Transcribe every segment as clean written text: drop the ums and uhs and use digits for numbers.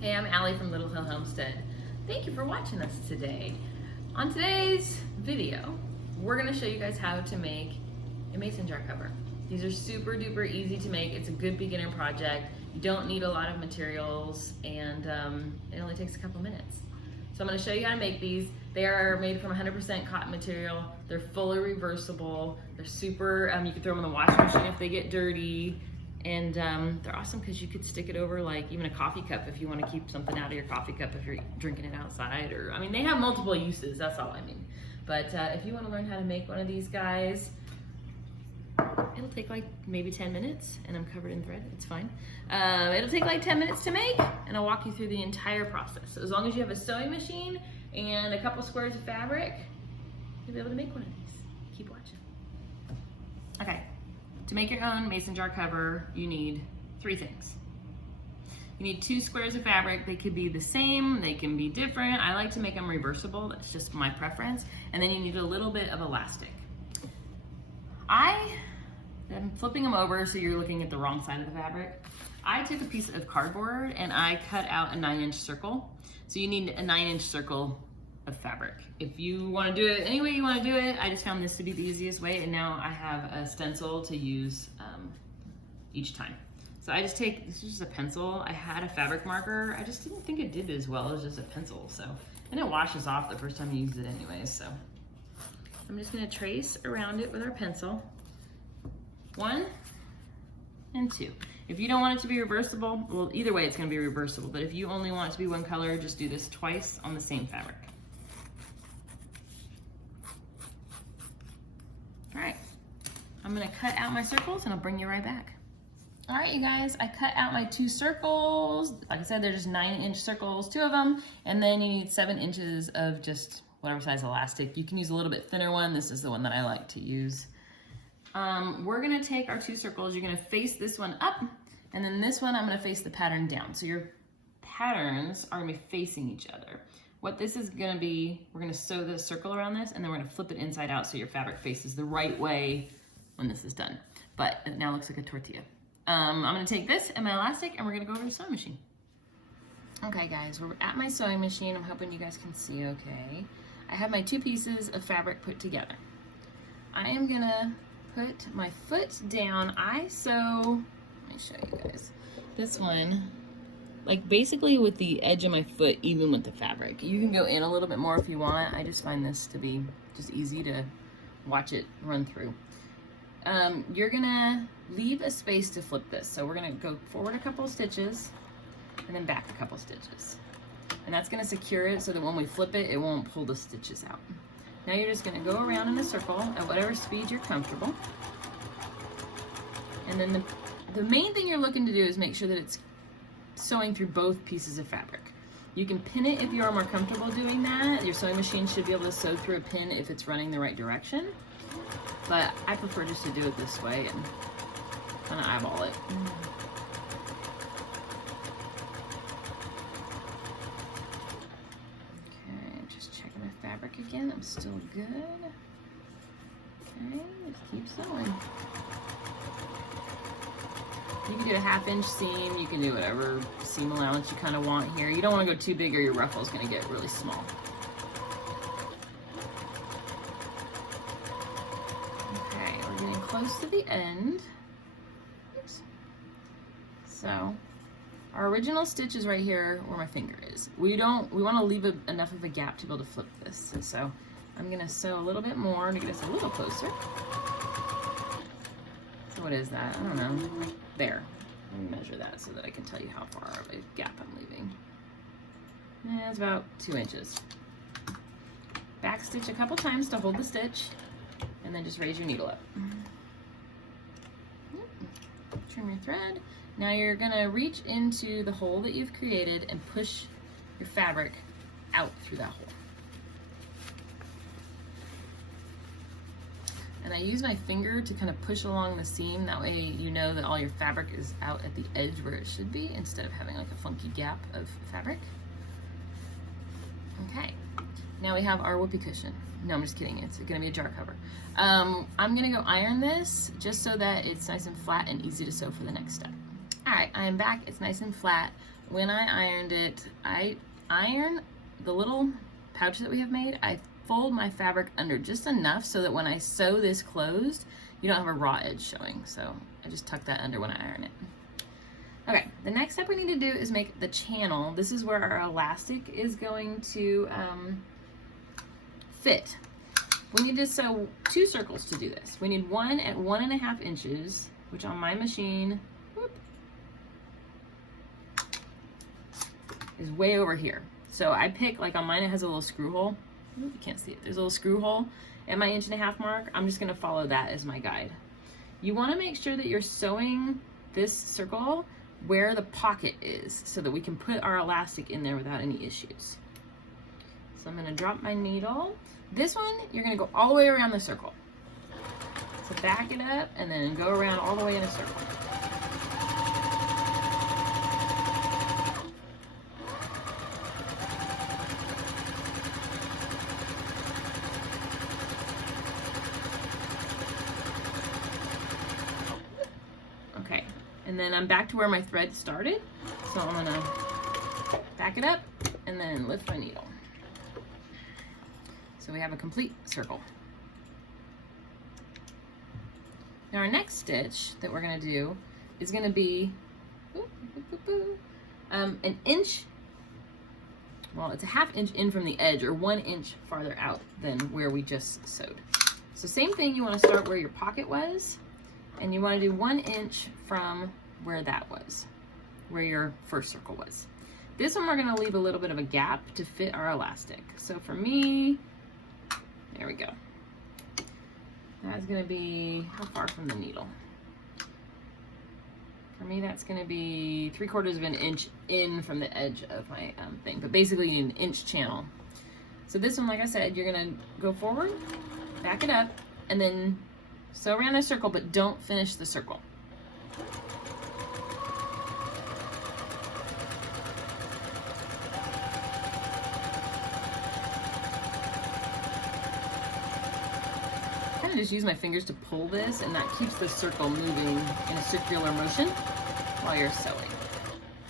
Hey, I'm Ali from Little Hill Homestead. Thank you for watching us today. On today's video, we're gonna show you guys how to make a mason jar cover. These are super duper easy to make. It's a good beginner project. You don't need a lot of materials and it only takes a couple minutes. So I'm gonna show you how to make these. They are made from 100% cotton material. They're fully reversible. They're super, you can throw them in the washing machine if they get dirty. And they're awesome because you could stick it over like even a coffee cup if you want to keep something out of your coffee cup if you're drinking it outside, or I mean they have multiple uses, that's all I mean. But if you want to learn how to make one of these guys, it'll take like maybe 10 minutes, and I'm covered in thread, it's fine. It'll take like 10 minutes to make, and I'll walk you through the entire process. So as long as you have a sewing machine and a couple squares of fabric, you'll be able to make one of these. Keep watching. Okay. To make your own mason jar cover, you need 3 things. You need 2 squares of fabric. They could be the same, they can be different. I like to make them reversible, that's just my preference. And then you need a little bit of elastic. I am flipping them over so you're looking at the wrong side of the fabric. I took a piece of cardboard and I cut out a 9-inch circle. So you need a 9-inch circle of fabric. If you want to do it any way you want to do it, I just found this to be the easiest way, and now I have a stencil to use each time. So I just take, this is just a pencil. I had a fabric marker. I just didn't think it did as well as just a pencil. So, and it washes off the first time you use it anyway. So I'm just going to trace around it with our pencil. 1 and 2. If you don't want it to be reversible, well, either way it's going to be reversible, but if you only want it to be one color, just do this twice on the same fabric. All right, I'm gonna cut out my circles and I'll bring you right back. All right, you guys, I cut out my 2 circles. Like I said, they're just 9-inch circles, 2 of them, and then you need 7 inches of just whatever size elastic. You can use a little bit thinner one. This is the one that I like to use. We're gonna take our 2 circles. You're gonna face this one up, and then this one I'm gonna face the pattern down. So your patterns are gonna be facing each other. What this is gonna be, we're gonna sew the circle around this, and then we're gonna flip it inside out so your fabric faces the right way when this is done. But it now looks like a tortilla. I'm gonna take this and my elastic, and we're gonna go over to the sewing machine. Okay guys, we're at my sewing machine. I'm hoping you guys can see okay. I have my 2 pieces of fabric put together. I am gonna put my foot down. I sew, let me show you guys. This one, like basically with the edge of my foot, even with the fabric. You can go in a little bit more if you want. I just find this to be just easy to watch it run through. You're gonna leave a space to flip this. So we're gonna go forward a couple of stitches and then back a couple of stitches. And that's gonna secure it so that when we flip it, it won't pull the stitches out. Now you're just gonna go around in a circle at whatever speed you're comfortable. And then the main thing you're looking to do is make sure that it's sewing through both pieces of fabric. You can pin it if you are more comfortable doing that. Your sewing machine should be able to sew through a pin if it's running the right direction. But I prefer just to do it this way and kind of eyeball it. Okay, just checking my fabric again. I'm still good. Okay, just keep sewing. You can do a 1/2-inch seam, you can do whatever seam allowance you kind of want here. You don't want to go too big or your ruffle is going to get really small. Okay, we're getting close to the end. Oops. So, our original stitch is right here where my finger is. We want to leave enough of a gap to be able to flip this. And so, I'm going to sew a little bit more to get us a little closer. So what is that? I don't know. There. Let me measure that so that I can tell you how far of a gap I'm leaving. It's about 2 inches. Back stitch a couple times to hold the stitch, and then just raise your needle up. Trim your thread. Now you're gonna reach into the hole that you've created and push your fabric out through that hole. And I use my finger to kind of push along the seam. That way you know that all your fabric is out at the edge where it should be, instead of having like a funky gap of fabric. Okay, now we have our whoopee cushion. No, I'm just kidding, it's gonna be a jar cover. I'm gonna go iron this just so that it's nice and flat and easy to sew for the next step. All right, I am back, it's nice and flat. when I ironed it, I iron the little pouch that we have made. I fold my fabric under just enough so that when I sew this closed, you don't have a raw edge showing. So I just tuck that under when I iron it. Okay, the next step we need to do is make the channel. This is where our elastic is going to fit. We need to sew 2 circles to do this. We need one at 1.5 inches, which on my machine, whoop, is way over here. So I pick, like on mine, it has a little screw hole. You can't see it. There's a little screw hole at my 1.5 mark. I'm just gonna follow that as my guide. You wanna make sure that you're sewing this circle where the pocket is so that we can put our elastic in there without any issues. So I'm gonna drop my needle. This one, you're gonna go all the way around the circle. So back it up and then go around all the way in a circle. Okay, and then I'm back to where my thread started. So I'm gonna back it up and then lift my needle. So we have a complete circle. Now our next stitch that we're gonna do is gonna be an inch, well, it's a 1/2 inch in from the edge, or 1 inch farther out than where we just sewed. So same thing, you wanna start where your pocket was, and you wanna do 1 inch from where that was, where your first circle was. This one we're gonna leave a little bit of a gap to fit our elastic. So for me, there we go. That's gonna be, how far from the needle? For me, that's gonna be 3/4 of an inch in from the edge of my thing, but basically you need an inch channel. So this one, like I said, you're gonna go forward, back it up, and then sew around a circle, but don't finish the circle. Just use my fingers to pull this, and that keeps the circle moving in a circular motion while you're sewing.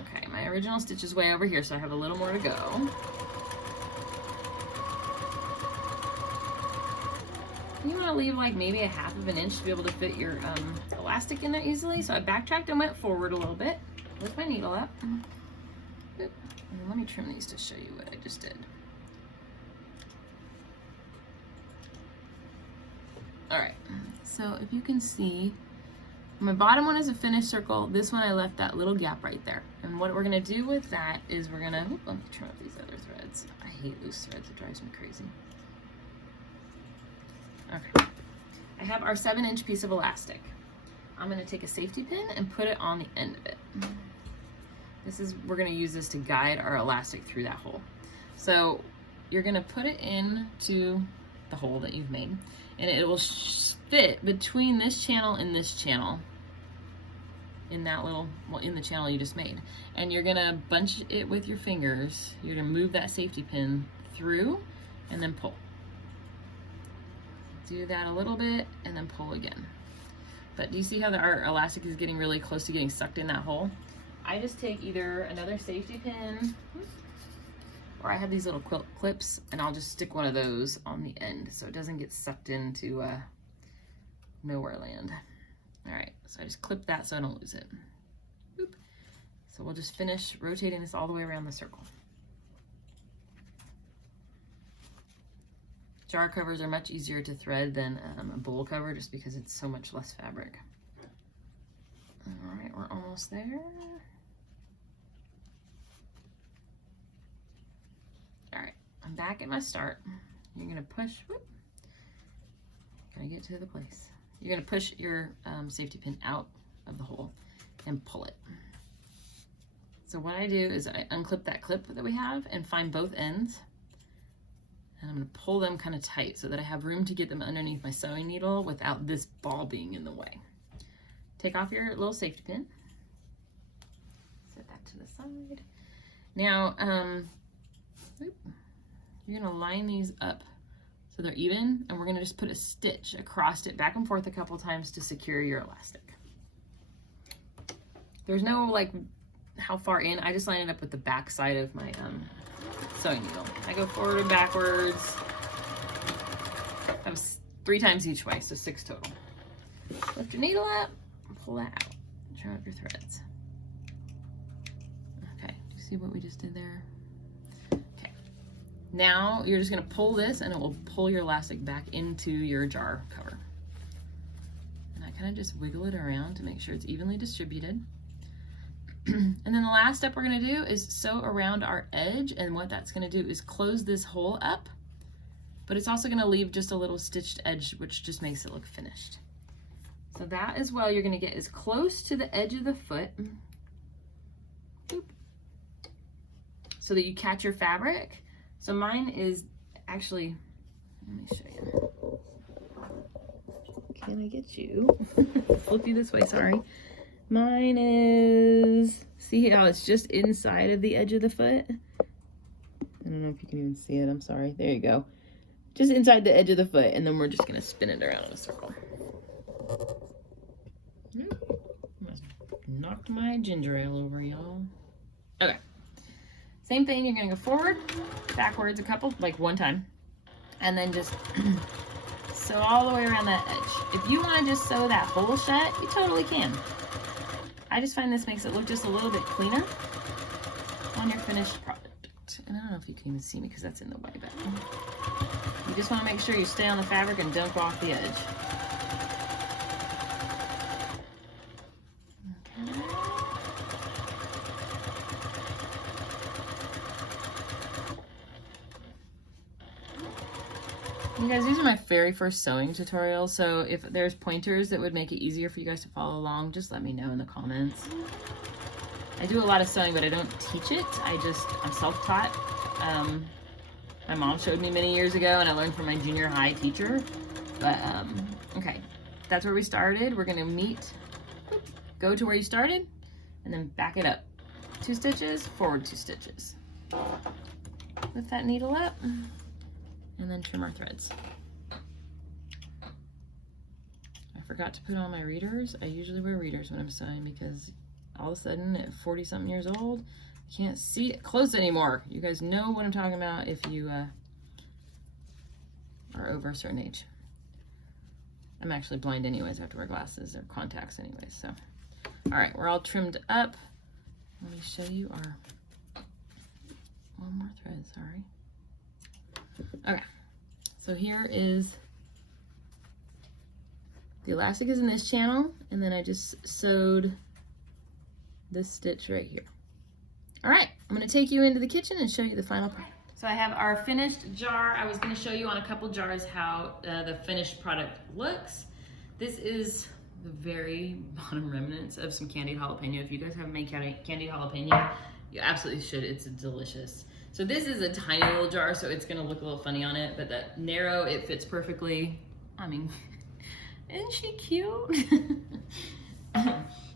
Okay, my original stitch is way over here, so I have a little more to go. You want to leave like maybe a 1/2 inch to be able to fit your elastic in there easily. So I backtracked and went forward a little bit. Lift my needle up. And let me trim these to show you what I just did. All right, so if you can see, my bottom one is a finished circle. This one I left that little gap right there. And what we're gonna do with that is we're gonna, let me trim up these other threads. I hate loose threads, it drives me crazy. Okay, I have our 7-inch piece of elastic. I'm gonna take a safety pin and put it on the end of it. We're gonna use this to guide our elastic through that hole. So you're gonna put it into the hole that you've made, and it will fit between this channel and this channel in that little, well, in the channel you just made. And you're gonna bunch it with your fingers. You're gonna move that safety pin through and then pull. Do that a little bit and then pull again. But do you see how our elastic is getting really close to getting sucked in that hole? I just take either another safety pin, or I have these little quilt clips, and I'll just stick one of those on the end so it doesn't get sucked into nowhere land. All right, so I just clip that so I don't lose it. Boop. So we'll just finish rotating this all the way around the circle. Jar covers are much easier to thread than a bowl cover, just because it's so much less fabric. All right, we're almost there. All right, I'm back at my start. You're gonna push, whoop, gotta get to the place. You're gonna push your safety pin out of the hole and pull it. So what I do is I unclip that clip that we have and find both ends. And I'm gonna pull them kind of tight so that I have room to get them underneath my sewing needle without this ball being in the way. Take off your little safety pin. Set that to the side. Now, you're gonna line these up so they're even, and we're gonna just put a stitch across it back and forth a couple times to secure your elastic. There's no like how far in. I just line it up with the back side of my sewing needle. I go forward and backwards. I have 3 times each way, so 6 total. Lift your needle up, pull that out, trim up your threads. Okay, do you see what we just did there? Okay, now you're just gonna pull this and it will pull your elastic back into your jar cover. And I kind of just wiggle it around to make sure it's evenly distributed. And then the last step we're gonna do is sew around our edge, and what that's gonna do is close this hole up, but it's also gonna leave just a little stitched edge, which just makes it look finished. So that as well, you're gonna get as close to the edge of the foot, so that you catch your fabric. So mine is actually, let me show you. Can I get you? Flip you this way, sorry. Mine is, see how it's just inside of the edge of the foot? I don't know if you can even see it, I'm sorry. There you go. Just inside the edge of the foot, and then we're just gonna spin it around in a circle. Knocked my ginger ale over, y'all. Okay. Same thing, you're gonna go forward, backwards a couple, like 1 time, and then just sew all the way around that edge. If you wanna just sew that hole shut, you totally can. I just find this makes it look just a little bit cleaner on your finished product. And I don't know if you can even see me because that's in the way, but you just want to make sure you stay on the fabric and don't go off the edge. You guys, these are my very first sewing tutorials, so if there's pointers that would make it easier for you guys to follow along, just let me know in the comments. I do a lot of sewing, but I don't teach it. I'm self-taught. My mom showed me many years ago, and I learned from my junior high teacher. But, okay, that's where we started. We're gonna meet, go to where you started, and then back it up. 2 stitches, forward 2 stitches. Lift that needle up, and then trim our threads. I forgot to put on my readers. I usually wear readers when I'm sewing because all of a sudden at 40-something years old, I can't see it close anymore. You guys know what I'm talking about if you are over a certain age. I'm actually blind anyways. I have to wear glasses or contacts anyways. So, all right, we're all trimmed up. Let me show you our, one more thread, sorry. Okay, so here is, the elastic is in this channel, and then I just sewed this stitch right here. All right, I'm gonna take you into the kitchen and show you the final product. So I have our finished jar. I was gonna show you on a couple jars how the finished product looks. This is the very bottom remnants of some candied jalapeno. If you guys haven't made candied jalapeno, you absolutely should, it's delicious. So this is a tiny little jar, so it's gonna look a little funny on it, but that narrow, it fits perfectly. I mean, isn't she cute?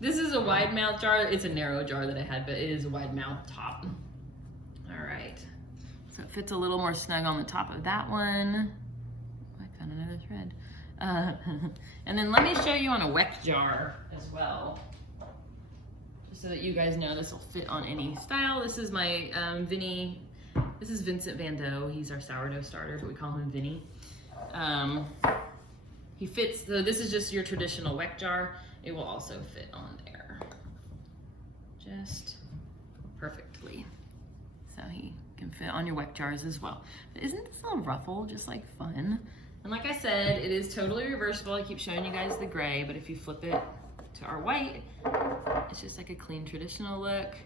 This is a wide mouth jar. It's a narrow jar that I had, but it is a wide mouth top. All right, so it fits a little more snug on the top of that one. Oh, I found another thread. And then let me show you on a weck jar as well, just so that you guys know this will fit on any style. This is my this is Vincent Van Dough. He's our sourdough starter, but we call him Vinny. He fits, so this is just your traditional weck jar. It will also fit on there just perfectly. So he can fit on your weck jars as well. But isn't this little ruffle just like fun? And like I said, it is totally reversible. I keep showing you guys the gray, but if you flip it to our white, it's just like a clean traditional look.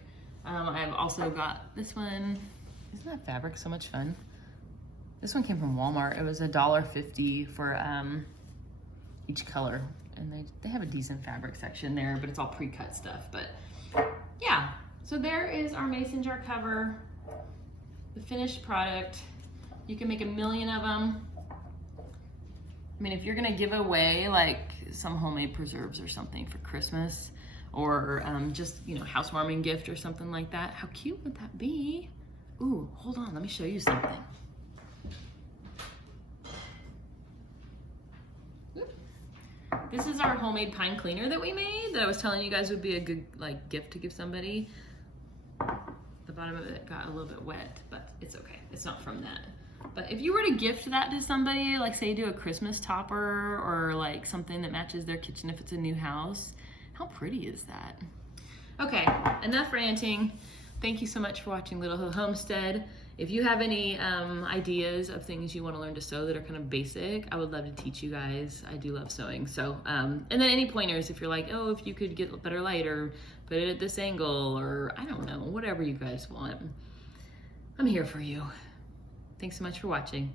I've also got this one. Isn't that fabric so much fun? This one came from Walmart. It was $1.50 for each color. And they have a decent fabric section there, but it's all pre-cut stuff. But yeah, so there is our mason jar cover, the finished product. You can make 1 million of them. I mean, if you're gonna give away like some homemade preserves or something for Christmas, or just, you know, housewarming gift or something like that, how cute would that be? Ooh, hold on, let me show you something. This is our homemade pine cleaner that we made that I was telling you guys would be a good like gift to give somebody. bottom of it got a little bit wet, but it's okay. It's not from that. But if you were to gift that to somebody, like say do a Christmas topper or like something that matches their kitchen if it's a new house, how pretty is that? Okay, enough ranting. Thank you so much for watching Little Hill Homestead. If you have any ideas of things you want to learn to sew that are kind of basic, I would love to teach you guys. I do love sewing. So, and then any pointers if you're like, oh, if you could get better light or put it at this angle or I don't know, whatever you guys want. I'm here for you. Thanks so much for watching.